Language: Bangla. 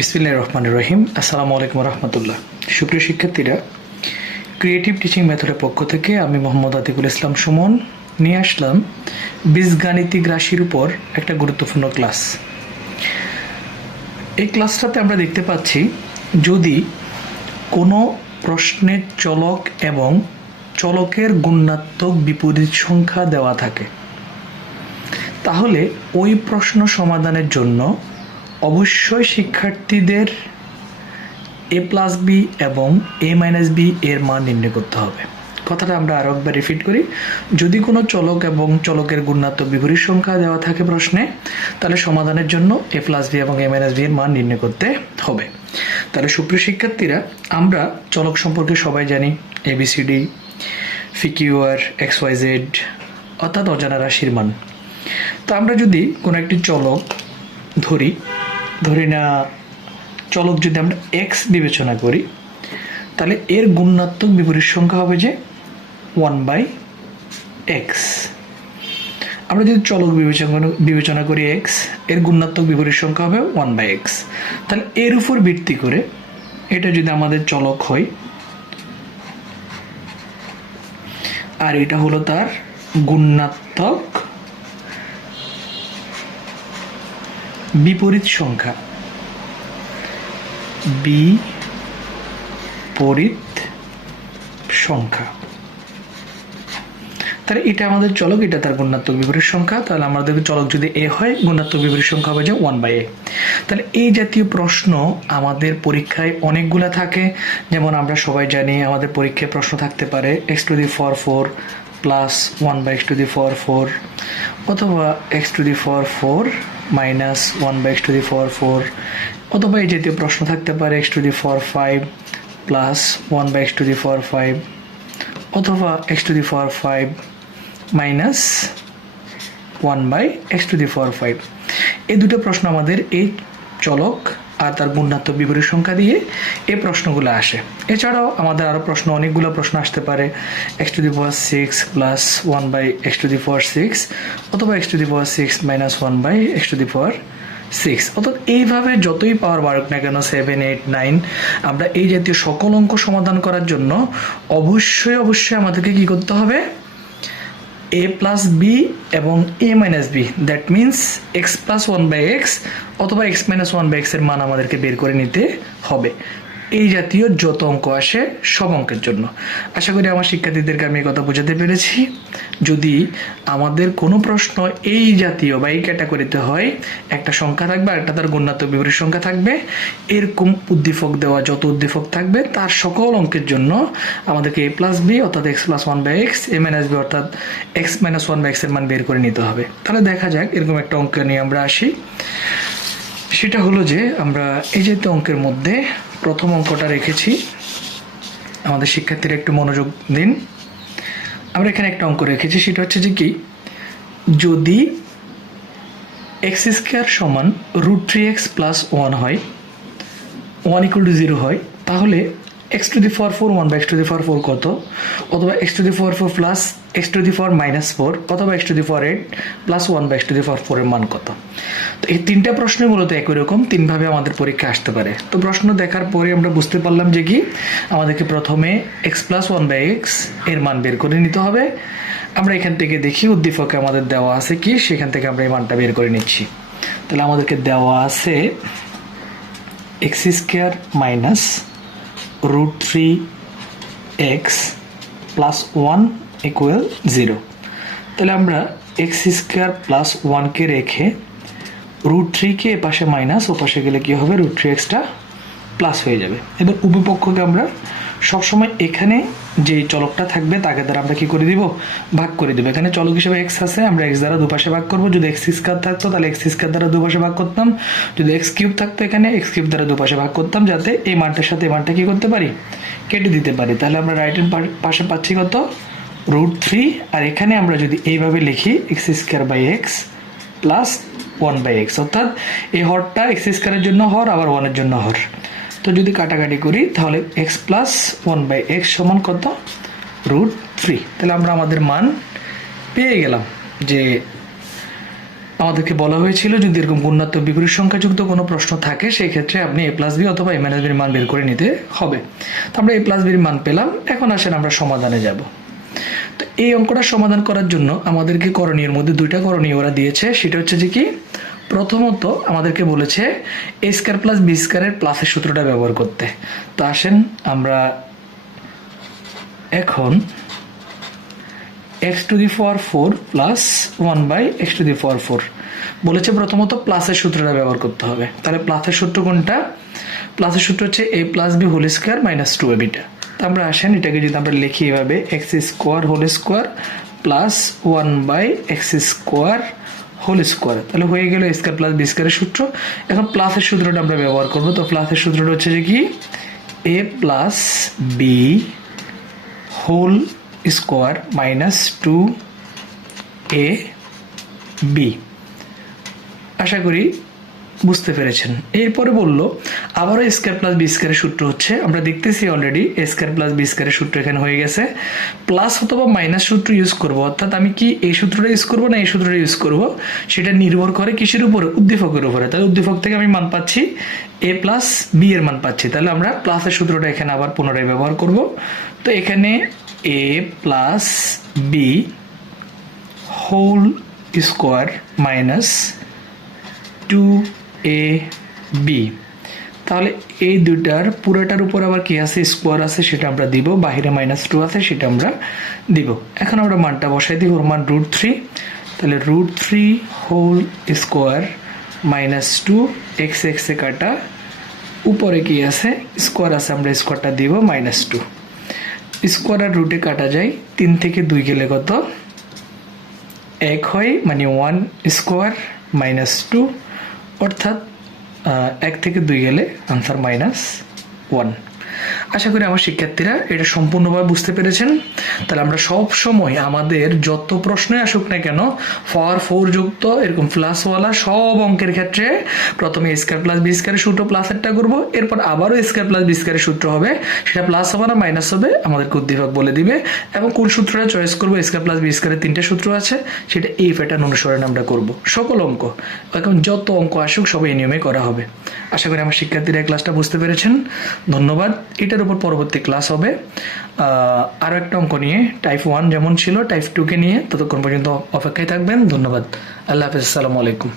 বিসমিল্লাহির রহমানির রহিম। আসসালামু আলাইকুম রহমতুল্লাহ। সুপ্রিয় শিক্ষার্থীরা, ক্রিয়েটিভ টিচিং মেথডের পক্ষ থেকে আমি মোহাম্মদ আতিকুল ইসলাম সুমন নিয়ে আসলাম বীজগাণিতিক রাশির উপর একটা গুরুত্বপূর্ণ ক্লাস। এই ক্লাসটাতে আমরা দেখতে পাচ্ছি, যদি কোনো প্রশ্নের চলক এবং চলকের গুণাত্মক বিপরীত সংখ্যা দেওয়া থাকে, তাহলে ওই প্রশ্ন সমাধানের জন্য অবশ্যই শিক্ষার্থীদের a+b এবং a-b এর মান নির্ণয় করতে হবে। কথাটা আমরা আরও একবার রিপিট করি। যদি কোনো চলক এবং চলকের গুণাত্মক বিপরীত সংখ্যা দেওয়া থাকে প্রশ্নে, তাহলে সমাধানের জন্য a+b এবং a-b এর মান নির্ণয় করতে হবে। তাহলে সুপ্রিয় শিক্ষার্থীরা, আমরা চলক সম্পর্কে সবাই জানি ABCD, PQR, XYZ অর্থাৎ অজানা রাশির মান। তো আমরা যদি কোনো একটি চলক ধরি না, চলক যদি আমরা x বিবেচনা করি, তাহলে এর গুণাত্মক বিপরীত সংখ্যা হবে যে 1/x। আমরা যদি চলক বিবেচনা করি x, এর গুণাত্মক বিপরীত সংখ্যা হবে 1/x। তাহলে এর উপর ভিত্তি করে এটা যদি আমাদের চলক হয় আর এটা হলো তার গুণাত্মক বিপরীত সংখ্যা, বিপরীত সংখ্যা, তাহলে এটা আমাদের চলক, এটা তার গুণাত্মক বিপরীত সংখ্যা। তাহলে আমাদের চলক যদি a হয়, গুণাত্মক বিপরীত সংখ্যা হবে যে 1/a। তাহলে এই জাতীয় প্রশ্ন আমাদের পরীক্ষায় অনেকগুলো থাকে। যেমন আমরা সবাই জানি, আমাদের পরীক্ষায় প্রশ্ন থাকতে পারে x⁴ প্লাস 1/x⁴ অথবা x⁴ মাইনাস 1/x⁴, অথবা এই জাতীয় প্রশ্ন থাকতে পারে x⁵ প্লাস 1/x⁵, অথবা x⁵ মাইনাস 1/x⁵। এই দুটো প্রশ্ন আমাদের এই চলক আর তার গুণাত্মক বিপরীত সংখ্যা দিয়ে এই প্রশ্নগুলো আসে। এছাড়াও আমাদের আরও অনেকগুলো প্রশ্ন আসতে পারে x⁶ প্লাস 1/x⁶, অথবা x⁶ মাইনাস 1/x⁶। অর্থাৎ এইভাবে যতই পাওয়ার বাড়ুক না কেন, 7, 8, 9, আমরা এই জাতীয় সকল অঙ্ক সমাধান করার জন্য অবশ্যই আমাদেরকে কি করতে হবে? a+b এবং a-b, দ্যাট মিনস x+1/x অথবা x-1/x এর মান আমাদেরকে বের করে নিতে হবে এই জাতীয় যত অঙ্ক আসে সব অঙ্কের জন্য। আশা করি আমার শিক্ষার্থীদেরকে আমি এই কথা বোঝাতে পেরেছি। যদি আমাদের কোনো প্রশ্ন এই জাতীয় বা এই ক্যাটাগরিতে হয়, একটা সংখ্যা থাকবে আর একটা তার গুণাত্মক বিপরীত সংখ্যা থাকবে, এরকম উদ্দীপক দেওয়া যত উদ্দীপক থাকবে তার সকল অঙ্কের জন্য আমাদেরকে a+b অর্থাৎ x+1/x, a-b অর্থাৎ x-1/x এর মান বের করে নিতে হবে। তাহলে দেখা যাক, এরকম একটা অঙ্ক নিয়ে আমরা আসি। সেটা হলো যে, আমরা এই জাতীয় অঙ্কের মধ্যে প্রথম অঙ্কটা রেখেছি। আমাদের শিক্ষার্থীরা একটু মনোযোগ দিন। আমরা এখানে একটা অঙ্ক রেখেছি, সেটা হচ্ছে যে কি, যদি x² সমান √3x + 1 হয়, 1 = 0 হয়, তাহলে x⁴ 1/x⁴ কত, অথবা x⁴ প্লাস x⁻⁻4 অথবা x⁴ প্লাস 1/x⁴ এর মান কত। তো এই তিনটা প্রশ্ন মূলত একই রকম, তিনভাবে আমাদের পরীক্ষা আসতে পারে। তো প্রশ্ন দেখার পরে আমরা বুঝতে পারলাম যে কি, আমাদেরকে প্রথমে x+1/x এর মান বের করে নিতে হবে। আমরা এখান থেকে দেখি উদ্দীপকে আমাদের দেওয়া আছে কি, সেখান থেকে আমরা এই মানটা বের করে নিচ্ছি। তাহলে আমাদেরকে দেওয়া আছে x² মাইনাস √3x প্লাস 1 = 0। তাহলে আমরা x² প্লাস 1কে রেখে √3কে এপাশে মাইনাস, ও পাশে গেলে কি হবে, √3xটা প্লাস হয়ে যাবে। এবার উভয়পক্ষকে আমরা সবসময় এখানে যে চলকটা থাকবে তাকে দ্বারা আমরা কি করে দিব, ভাগ করে দিব। এখানে চলক হিসেবে x আছে, আমরা x দ্বারা দুপাশে ভাগ করব। যদি x² থাকতো তাহলে x² দ্বারা দুপাশে ভাগ করতাম। যদি x³ থাকতো এখানে x³ দ্বারা দুপাশে ভাগ করতাম, যাতে এই মানটার সাথে এই মানটা কি করতে পারি, কেটে দিতে পারি। তাহলে আমরা রাইট হ্যান্ড পাশে পাচ্ছি কত, √3। আর এখানে আমরা যদি এইভাবে লিখি x² প্লাস 1/x, অর্থাৎ এই হরটা x² এর জন্য হর, আবার 1 এর জন্য হর। তো যদি কাটাকাটি করি তাহলে x প্লাস 1/x সমান কত, √3। তাহলে আমরা আমাদের মান পেয়ে গেলাম যে আমাদেরকে বলা হয়েছিল যদি এরকম গুণাত্মক বিপরীত সংখ্যাযুক্ত কোনো প্রশ্ন থাকে সেই ক্ষেত্রে আপনি a প্লাস বি অথবা a মাইনাস বির মান বের করে নিতে হবে। তো আমরা a প্লাস বির মান পেলাম। এখন আসেন আমরা সমাধানে যাব। তো এই অঙ্কটা সমাধান করার জন্য আমাদেরকে করণীয়ের মধ্যে দুইটা করণীয় ওরা দিয়েছে। সেটা হচ্ছে যে কি, প্রথমত আমাদেরকে বলেছে a স্কয়ার প্লাস বি স্কয়ারের প্লাসের সূত্রটা ব্যবহার করতে। তো আসেন আমরা এখন x to the power 4 plus 1 by x to the power 4 বলেছে প্রথমত প্লাসের সূত্রটা ব্যবহার করতে হবে। তাহলে প্লাসের সূত্র কোনটা? প্লাসের সূত্র হচ্ছে a plus B whole square minus 2ab। তো আমরা আসেন এটাকে যদি আমরা লিখি এভাবে x square whole square plus 1 by x square whole square, তাহলে হয়ে গেল a স্কয়ার প্লাস বি স্কয়ারের সূত্র। এখন প্লাসের সূত্রটা আমরা ব্যবহার করব। তো প্লাসের সূত্রটা হচ্ছে যে কি, a plus B whole square minus 2ab। আশা করি বুঝতে পেরেছেন। এরপরে বললো আবারও a স্কয়ার প্লাস বি স্কয়ারের সূত্র হচ্ছে, আমরা দেখতেছি already a square plus B স্কয়ারের সূত্র এখানে হয়ে গেছে। প্লাস অথবা মাইনাস সূত্র ইউজ করব, অর্থাৎ আমি কি এই সূত্রটা ইউজ করব না এই সূত্রটা ইউজ করব সেটা নির্ভর করে কিসের উপরে? উদ্দীপকের উপরে। তাহলে উদ্দীপক থেকে আমি মান পাচ্ছি a প্লাস বি এর মান পাচ্ছি, তাহলে আমরা প্লাসের সূত্রটা এখানে আবার পুনরায় ব্যবহার করব। তো এখানে a plus B whole square minus 2ab। তাহলে এই দুটার পুরোটার উপর আবার কি আছে? স্কোয়ার আছে, সেটা আমরা দিব। বাহিরে মাইনাস 2 আছে, সেটা আমরা দিব। এখন আমরা মানটা বসাই দিব, ওর মান √3। তাহলে √3 হোল স্কোয়ার মাইনাস 2, x এ কাটা, উপরে কি আছে? স্কোয়ার আছে, আমরা স্কোয়ারটা দিব -2। স্কোয়ার আর রুটে কাটা যায়, 3 থেকে 2 গেলে কত? 1 হয়, মানে 1 স্কোয়ার -2, অর্থাৎ 1 থেকে 2 গেলে আনসার -1। আশা করি আমার শিক্ষার্থীরা এটা সম্পূর্ণভাবে বুঝতে পেরেছেন। তাহলে আমরা সব সময় আমাদের যত প্রশ্নই আসুক না কেন পাওয়ার 4 যুক্ত এরকম প্লাসওয়ালা সব অঙ্কের ক্ষেত্রে প্রথমে a স্কয়ার প্লাস বি স্কয়ারের সূত্র প্লাসেরটা করব, এরপর আবারও a স্কয়ার প্লাস বি স্কয়ারের সূত্র হবে, সেটা প্লাস হবে না মাইনাস হবে আমাদেরকে উদ্দীপক বলে দিবে, এবং কোন সূত্রটা চয়েস করব, a স্কয়ার প্লাস বি স্কয়ারের 3টে সূত্র আছে, সেটা এই প্যাটার্ন অনুসরণে আমরা করব সকল অঙ্ক। এখন যত অঙ্ক আসুক সব এই নিয়মে করা হবে। আশা করি আমার শিক্ষার্থীরা এই ক্লাসটা বুঝতে পেরেছেন। ধন্যবাদ। এটার উপর পরবর্তী ক্লাস হবে আরও একটা অঙ্ক নিয়ে, টাইপ 1 যেমন ছিল টাইপ 2 কে নিয়ে। ততক্ষণ পর্যন্ত অপেক্ষায় থাকবেন। ধন্যবাদ। আল্লাহ হাফেজ। আসসালামু আলাইকুম।